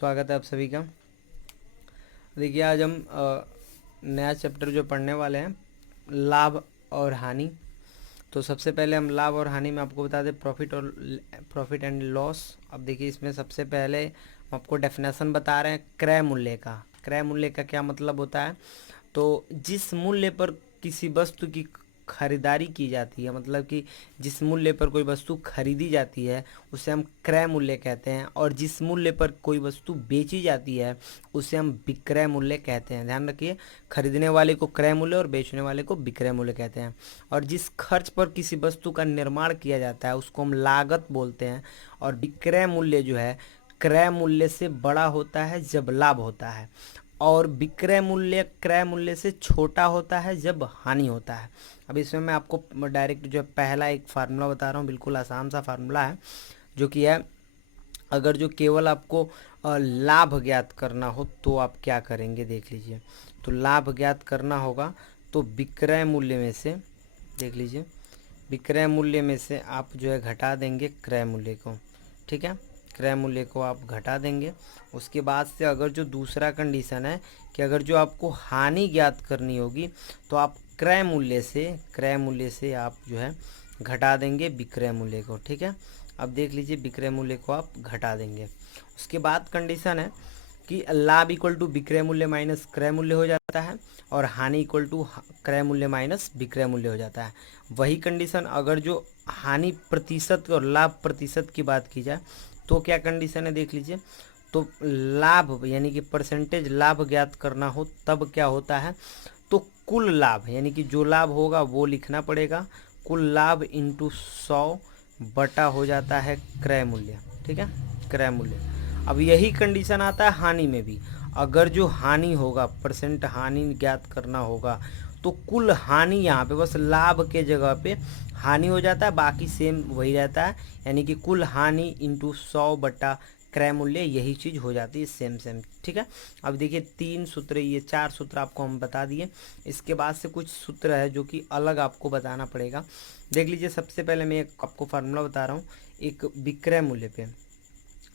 स्वागत है आप सभी का। देखिए आज हम नया चैप्टर जो पढ़ने वाले हैं लाभ और हानि। तो सबसे पहले हम लाभ और हानि में आपको बता दें प्रॉफिट एंड लॉस। अब देखिए इसमें सबसे पहले हम आपको डेफिनेशन बता रहे हैं क्रय मूल्य का। क्रय मूल्य का क्या मतलब होता है? तो जिस मूल्य पर किसी वस्तु की खरीदारी की जाती है, मतलब कि जिस मूल्य पर कोई वस्तु खरीदी जाती है उसे हम क्रय मूल्य कहते हैं, और जिस मूल्य पर कोई वस्तु बेची जाती है उसे हम विक्रय मूल्य कहते हैं। ध्यान रखिए, खरीदने वाले को क्रय मूल्य और बेचने वाले को विक्रय मूल्य कहते हैं। और जिस खर्च पर किसी वस्तु का निर्माण किया जाता है उसको हम लागत बोलते हैं। और विक्रय मूल्य जो है क्रय मूल्य से बड़ा होता है जब लाभ होता है, और विक्रय मूल्य क्रय मूल्य से छोटा होता है जब हानि होता है। अब इसमें मैं आपको डायरेक्ट जो पहला एक फार्मूला बता रहा हूँ, बिल्कुल आसान सा फार्मूला है, जो कि है अगर जो केवल आपको लाभ ज्ञात करना हो तो आप क्या करेंगे, देख लीजिए। तो लाभ ज्ञात करना होगा तो विक्रय मूल्य में से, देख लीजिए, विक्रय मूल्य में से आप जो है घटा देंगे क्रय मूल्य को। ठीक है, क्रय मूल्य को आप घटा देंगे। उसके बाद से अगर जो दूसरा कंडीशन है कि अगर जो आपको हानि ज्ञात करनी होगी तो आप क्रय मूल्य से आप जो है घटा देंगे विक्रय मूल्य को। ठीक है, अब देख लीजिए विक्रय मूल्य को आप घटा देंगे। उसके बाद कंडीशन है कि लाभ इक्वल टू विक्रय मूल्य माइनस क्रय मूल्य हो जाता है, और हानि इक्वल टू क्रय मूल्य माइनस विक्रय मूल्य हो जाता है। वही कंडीशन अगर जो हानि प्रतिशत और लाभ प्रतिशत की बात की जाए तो क्या कंडीशन है, देख लीजिए। तो लाभ यानी कि परसेंटेज लाभ ज्ञात करना हो तब क्या होता है, तो कुल लाभ यानी कि जो लाभ होगा वो लिखना पड़ेगा। कुल लाभ इंटू 100 बटा हो जाता है क्रय मूल्य। ठीक है, क्रय मूल्य। अब यही कंडीशन आता है हानि में भी। अगर जो हानि होगा, परसेंट हानि ज्ञात करना होगा, तो कुल हानि यहाँ पे बस लाभ के जगह पे हानि हो जाता है, बाकी सेम वही रहता है। यानी कि कुल हानि इंटू 100 बटा क्रय मूल्य, यही चीज़ हो जाती है सेम सेम। ठीक है, अब देखिए 3 सूत्र, ये 4 सूत्र आपको हम बता दिए। इसके बाद से कुछ सूत्र है जो कि अलग आपको बताना पड़ेगा। देख लीजिए, सबसे पहले मैं एक आपको फार्मूला बता रहा हूँ एक विक्रय मूल्य पे।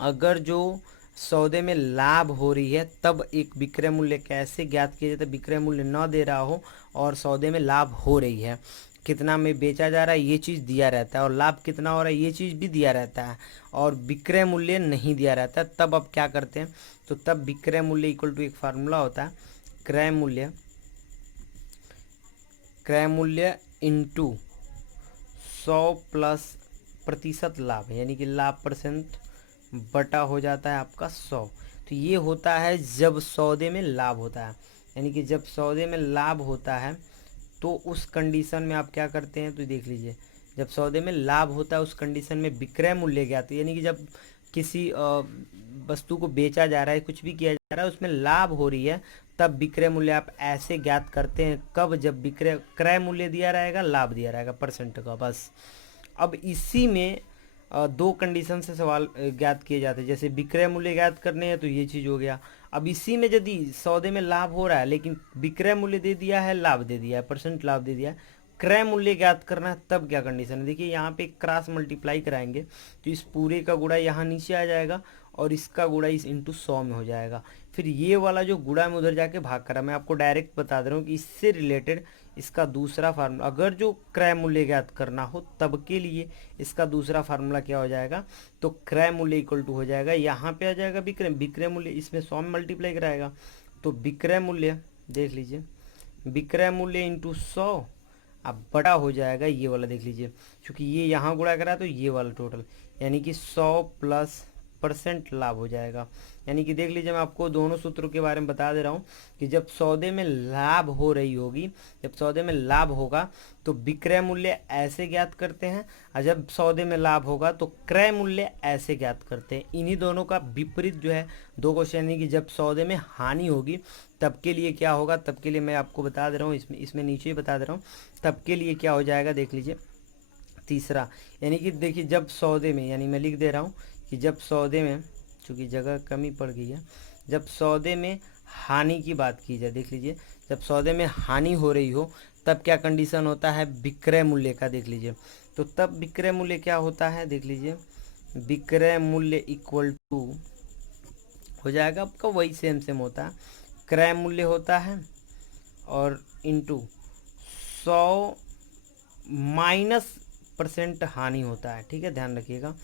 अगर जो सौदे में लाभ हो रही है तब एक विक्रय मूल्य कैसे ज्ञात किया जाता है, विक्रय मूल्य न दे रहा हो और सौदे में लाभ हो रही है, कितना में बेचा जा रहा है ये चीज़ दिया रहता है, और लाभ कितना हो रहा है ये चीज़ भी दिया रहता है, और विक्रय मूल्य नहीं दिया रहता है, तब अब क्या करते हैं, तो तब विक्रय मूल्य इक्वल टू एक फार्मूला होता है क्रय मूल्य इंटू 100 प्लस प्रतिशत लाभ, यानी कि लाभ परसेंट बटा हो जाता है आपका 100। तो ये होता है जब सौदे में लाभ होता है, यानी कि जब सौदे में लाभ होता है तो उस कंडीशन में आप क्या करते हैं, तो देख लीजिए, जब सौदे में लाभ होता है उस कंडीशन में विक्रय मूल्य ज्ञात, यानी कि जब किसी वस्तु को बेचा जा रहा है, कुछ भी किया जा रहा है, उसमें लाभ हो रही है, तब विक्रय मूल्य आप ऐसे ज्ञात करते हैं। कब? जब विक्रय क्रय मूल्य दिया रहेगा, लाभ दिया रहेगा परसेंट का, बस। अब इसी में दो कंडीशन से सवाल ज्ञात किए जाते हैं। जैसे विक्रय मूल्य ज्ञात करने हैं तो ये चीज़ हो गया। अब इसी में यदि सौदे में लाभ हो रहा है लेकिन विक्रय मूल्य दे दिया है, लाभ दे दिया है, परसेंट लाभ दे दिया है, क्रय मूल्य ज्ञात करना है, तब क्या कंडीशन है, देखिए यहाँ पे क्रॉस मल्टीप्लाई कराएंगे तो इस पूरे का गुणा यहाँ नीचे आ जाएगा और इसका गुणा इस इंटू 100 में हो जाएगा। फिर ये वाला जो गुणा में उधर जाके भाग करा, मैं आपको डायरेक्ट बता दे रहा हूँ कि इससे रिलेटेड इसका दूसरा फार्मूला, अगर जो क्रय मूल्य ज्ञात करना हो तब के लिए इसका दूसरा फार्मूला क्या हो जाएगा, तो क्रय मूल्य इक्वल टू हो जाएगा, यहाँ पे आ जाएगा विक्रय मूल्य, इसमें 100 में मल्टीप्लाई कराएगा तो विक्रय मूल्य, देख लीजिए, विक्रय मूल्य इंटू 100 अब बड़ा हो जाएगा ये वाला, देख लीजिए, क्योंकि ये यहाँ गुणा करा तो ये वाला टोटल, यानी कि 100 प्लस परसेंट लाभ हो जाएगा। यानी कि देख लीजिए, मैं आपको दोनों सूत्रों के बारे में बता दे रहा हूँ कि जब सौदे में लाभ हो रही होगी, जब सौदे में लाभ होगा तो विक्रय मूल्य ऐसे ज्ञात करते हैं, और जब सौदे में लाभ होगा तो क्रय मूल्य ऐसे ज्ञात करते हैं। इन्हीं दोनों का विपरीत जो है दो क्वेश्चन, यानी कि जब सौदे में हानि होगी तब के लिए क्या होगा, तब के लिए मैं आपको बता दे रहा हूँ, इसमें नीचे ही बता दे रहा हूँ, तब के लिए क्या हो जाएगा, देख लीजिए तीसरा। यानी कि देखिए जब सौदे में, यानी मैं लिख दे रहा हूँ कि जब सौदे में, चूँकि जगह कमी पड़ गई है, जब सौदे में हानि की बात की जाए, देख लीजिए, जब सौदे में हानि हो रही हो तब क्या कंडीशन होता है विक्रय मूल्य का, देख लीजिए। तो तब विक्रय मूल्य क्या होता है, देख लीजिए, विक्रय मूल्य इक्वल टू हो जाएगा आपका, वही सेम सेम होता है, क्रय मूल्य होता है और इंटू 100 माइनस % हानि होता है। ठीक है, ध्यान रखिएगा।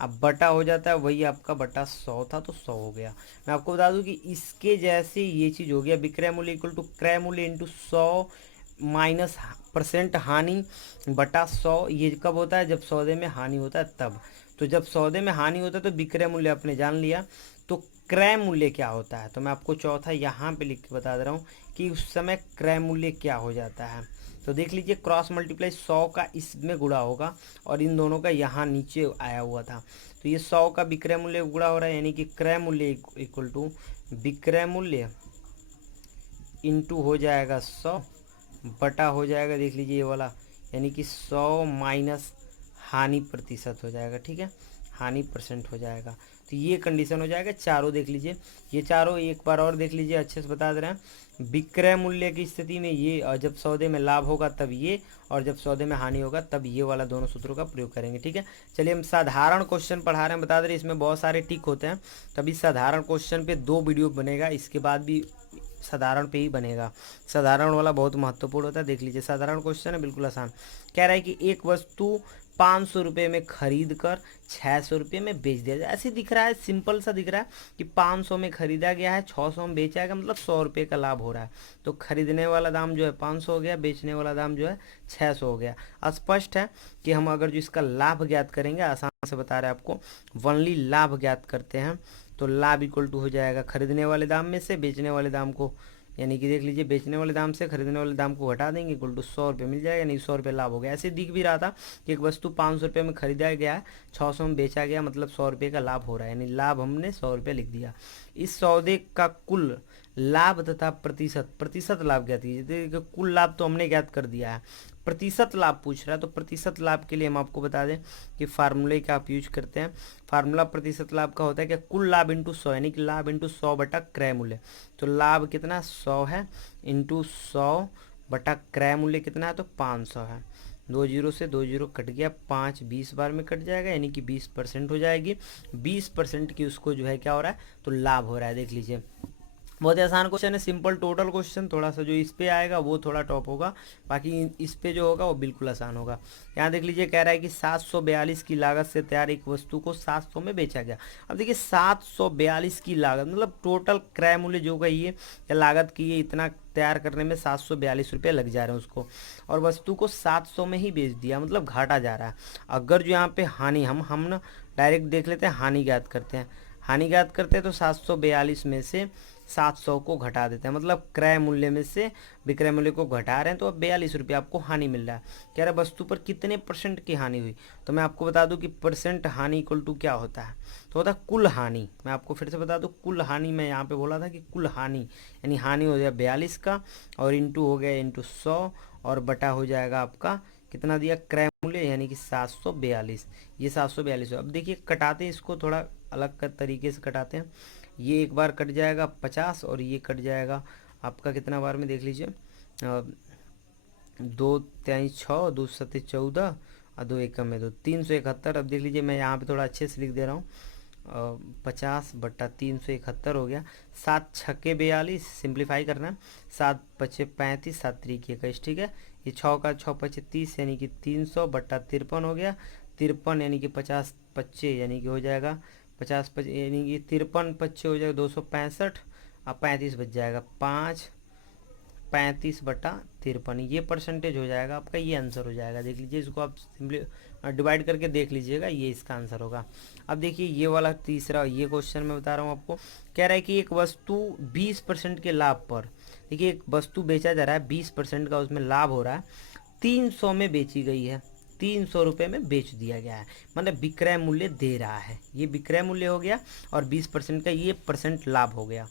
अब बटा हो जाता है, वही आपका बटा 100 था तो 100 हो गया। मैं आपको बता दूं कि इसके जैसे ये चीज़ हो गया, विक्रय मूल्य इक्वल टू क्रय मूल्य इंटू 100 माइनस % हानि बटा 100। ये कब होता है? जब सौदे में हानि होता है तब। तो जब सौदे में हानि होता है तो विक्रय मूल्य आपने जान लिया, तो क्रय मूल्य क्या होता है? तो मैं आपको चौथा यहाँ पे लिख के बता दे रहा हूँ कि उस समय क्रय मूल्य क्या हो जाता है। तो देख लीजिए, क्रॉस मल्टीप्लाई 100 का इसमें गुणा होगा और इन दोनों का यहाँ नीचे आया हुआ था, तो ये 100 का विक्रय मूल्य गुणा हो रहा है, यानी कि क्रय मूल्य इक्वल टू विक्रय मूल्य इंटू हो जाएगा 100 बटा हो जाएगा, देख लीजिए ये वाला, यानी कि 100 माइनस हानि प्रतिशत हो जाएगा। ठीक है, हानि % हो जाएगा। तो ये कंडीशन हो जाएगा। चारों देख लीजिए, ये चारों एक बार और देख लीजिए, अच्छे से बता दे रहे हैं। विक्रय मूल्य की स्थिति में ये, और जब सौदे में लाभ होगा तब ये, और जब सौदे में हानि होगा तब ये वाला दोनों सूत्रों का प्रयोग करेंगे। ठीक है, चलिए हम साधारण क्वेश्चन पढ़ा रहे हैं, बता दे रहे इसमें बहुत सारे टिक होते हैं, तभी साधारण क्वेश्चन पे 2 वीडियो बनेगा, इसके बाद भी साधारण पे ही बनेगा। साधारण वाला बहुत महत्वपूर्ण होता है। देख लीजिए, साधारण क्वेश्चन है, बिल्कुल आसान। कह रहा है कि एक वस्तु 500 रुपये में खरीद कर 600 रुपये में बेच दिया जाए। ऐसे दिख रहा है, सिंपल सा दिख रहा है कि 500 में खरीदा गया है, 600 में बेचा गया, मतलब 100 रुपये का लाभ हो रहा है। तो खरीदने वाला दाम जो है 500 हो गया, बेचने वाला दाम जो है 600 हो गया। स्पष्ट है कि हम अगर जो इसका लाभ ज्ञात करेंगे, आसान से बता रहे हैं आपको, वनली लाभ ज्ञात करते हैं, तो लाभ इक्वल टू हो जाएगा खरीदने वाले दाम में से बेचने वाले दाम को, यानी कि देख लीजिए, बेचने वाले दाम से खरीदने वाले दाम को घटा देंगे, इक्वल टू 100 रुपये मिल जाएगा, यानी 100 रुपये लाभ हो गया। ऐसे दिख भी रहा था कि एक वस्तु 500 रुपये में खरीदा गया है, 600 में बेचा गया, मतलब 100 रुपये का लाभ हो रहा है, यानी लाभ हमने 100 रुपये लिख दिया। इस सौदे का कुल लाभ तथा प्रतिशत लाभ ज्ञात कीजिए। तो कुल लाभ तो हमने ज्ञात कर दिया है, प्रतिशत लाभ पूछ रहा है, तो प्रतिशत लाभ के लिए हम आपको बता दें कि फार्मूले का आप यूज करते हैं। फार्मूला प्रतिशत लाभ का होता है कि कुल लाभ इंटू 100, यानी कि लाभ इंटू 100 बटा क्रय मूल्य। तो लाभ कितना 100 है, इंटू 100 बटा क्रय मूल्य कितना है, तो 500 है। 2 जीरो से 2 जीरो कट गया, 5 20 बार में कट जाएगा, यानी कि 20% हो जाएगी। 20% की उसको जो है क्या हो रहा है, तो लाभ हो रहा है। देख लीजिए, बहुत ही आसान क्वेश्चन है, सिंपल टोटल क्वेश्चन। थोड़ा सा जो इस पे आएगा वो थोड़ा टॉप होगा, बाकी इस पे जो होगा वो बिल्कुल आसान होगा। यहाँ देख लीजिए, कह रहा है कि 742 की लागत से तैयार एक वस्तु को 700 में बेचा गया। अब देखिए, 742 की लागत मतलब टोटल क्रय मूल्य जो गई है या लागत की है, इतना तैयार करने में 742 रुपये लग जा रहे हैं उसको, और वस्तु को 700 में ही बेच दिया, मतलब घाटा जा रहा है। अगर जो यहाँ पे हानि, हम ना डायरेक्ट देख लेते हैं, हानि ज्ञात करते हैं। हानि ज्ञात करते हैं तो 742 में से 700 को घटा देते हैं, मतलब क्रय मूल्य में से विक्रय मूल्य को घटा रहे हैं, तो अब 42 रुपये आपको हानि मिल रहा है। कह रहा है वस्तु पर कितने % की हानि हुई, तो मैं आपको बता दूं कि % हानि इक्वल टू क्या होता है, तो होता है कुल हानि। मैं आपको फिर से बता दूं, कुल हानि, मैं यहाँ पे बोला था कि कुल हानि, यानी हानि हो गया 42 का, और इंटू हो गया इंटू 100, और बटा हो जाएगा आपका कितना दिया, क्रय मूल्य, यानी कि 742। ये 742। अब देखिए, कटाते हैं इसको, थोड़ा अलग तरीके से कटाते हैं। ये एक बार कट जाएगा 50, और ये कट जाएगा आपका कितना बार में, देख लीजिए, 2 3 6, 2 7 14, और 2 1 में 2, 371। अब देख लीजिए, मैं यहाँ पे थोड़ा अच्छे से लिख दे रहा हूँ, 50 बटा 371 हो गया। 7 छक्के 42, सिंप्लीफाई करना है, 7 पचे 35, 7 त्रिक 21। ठीक है, ये 6 का 6 पचे 30, यानी कि 300 बटा 53 हो गया। 53 यानी कि 50 पच्चे, यानी कि हो जाएगा 50 पच्चे, यानी कि 53 पच्चे हो जाएगा 265, अब 35 बच जाएगा, 5 35 बटा 53, ये % हो जाएगा आपका, ये आंसर हो जाएगा। देख लीजिए, इसको आप सिंपली डिवाइड करके देख लीजिएगा, ये इसका आंसर होगा। अब देखिए, ये वाला तीसरा, ये क्वेश्चन मैं बता रहा हूँ आपको, कह रहा है कि एक वस्तु 20% के लाभ पर, देखिए एक वस्तु बेचा जा रहा है, 20% का उसमें लाभ हो रहा है, 300 में बेची गई है, 300 रुपये में बेच दिया गया है, मतलब विक्रय मूल्य दे रहा है, ये विक्रय मूल्य हो गया, और 20% का ये % लाभ हो गया।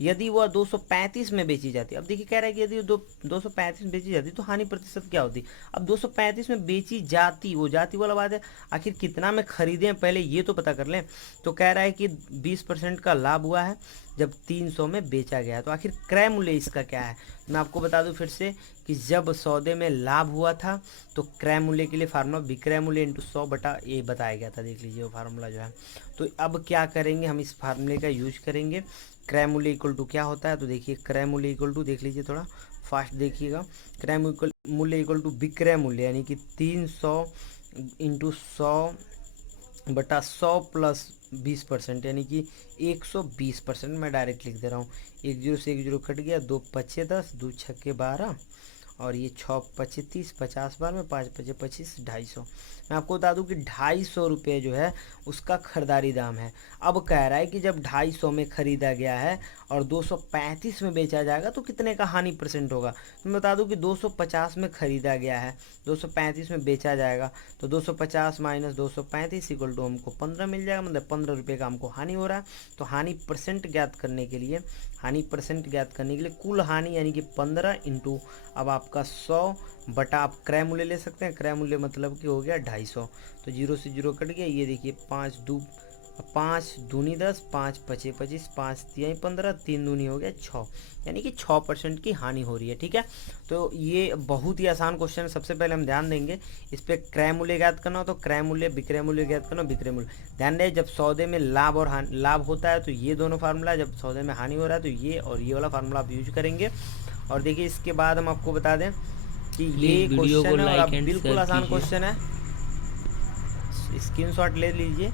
यदि वह 235 में बेची जाती, अब देखिए कह रहा है कि यदि 235 में बेची जाती तो हानि प्रतिशत क्या होती। अब 235 में बेची जाती, वो जाती वाला बात है, आखिर कितना में खरीदें पहले ये तो पता कर लें। तो कह रहा है कि 20% का लाभ हुआ है जब 300 में बेचा गया, तो आखिर क्रय मूल्य इसका क्या है। मैं आपको बता दूं फिर से कि जब सौदे में लाभ हुआ था तो क्रय मूल्य के लिए फार्मूला विक्रय मूल्य इंटू 100 बटा ए बताया गया था। देख लीजिए वो फार्मूला जो है। तो अब क्या करेंगे, हम इस फार्मूले का यूज करेंगे। क्रय मूल्य इक्वल टू क्या होता है, तो देखिए क्रय मूल्य इक्वल टू, देख लीजिए थोड़ा फास्ट देखिएगा, क्रय मूल्य इक्वल टू विक्रय मूल्य, यानी कि 300 इंटू 100 बटा 100 प्लस 20%, यानी कि 120%। मैं डायरेक्ट लिख दे रहा हूँ, 1 0 से 1 0 कट गया, 2 पच्चे 10, 2 छक्के 12, और ये 6 पच्चे 30, 50 बार में 5 पच्चे 25, 250। मैं आपको बता दूं कि 250 रुपये जो है उसका खरीदारी दाम है। अब कह रहा है कि जब 250 में खरीदा गया है और 235 में बेचा जाएगा तो कितने का हानि परसेंट होगा। तो मैं बता दूं कि 250 में खरीदा गया है, 235 में बेचा जाएगा, तो 250 माइनस 235 इक्वल टू हमको 15 मिल जाएगा, मतलब 15 रुपये का हमको हानि हो रहा है। तो हानि परसेंट ज्ञात करने के लिए, कुल हानि यानी कि 15 इंटू अब आपका 100 बटा, आप क्रय मूल्य ले सकते हैं, क्रय मूल्य मतलब कि हो गया 250। तो 0 से 0 कट गया, ये देखिए 5 दूनी 10, 5 पचे 25, 5 तिहाई 15, 3 दूनी हो गया 6, यानी कि 6% की हानि हो रही है। ठीक है, तो ये बहुत ही आसान क्वेश्चन है। सबसे पहले हम ध्यान देंगे इस पर, क्रय मूल्य ज्ञात करना हो तो क्रय मूल्य, विक्रय मूल्य ज्ञात करना हो विक्रय मूल्य। ध्यान दें, जब सौदे में लाभ और लाभ होता है तो ये दोनों फार्मूला, जब सौदे में हानि हो रहा है तो ये और ये वाला फार्मूला आप यूज करेंगे। और देखिए इसके बाद हम आपको बता दें कि ये क्वेश्चन है और आप बिल्कुल आसान क्वेश्चन है, स्क्रीनशॉट ले लीजिए।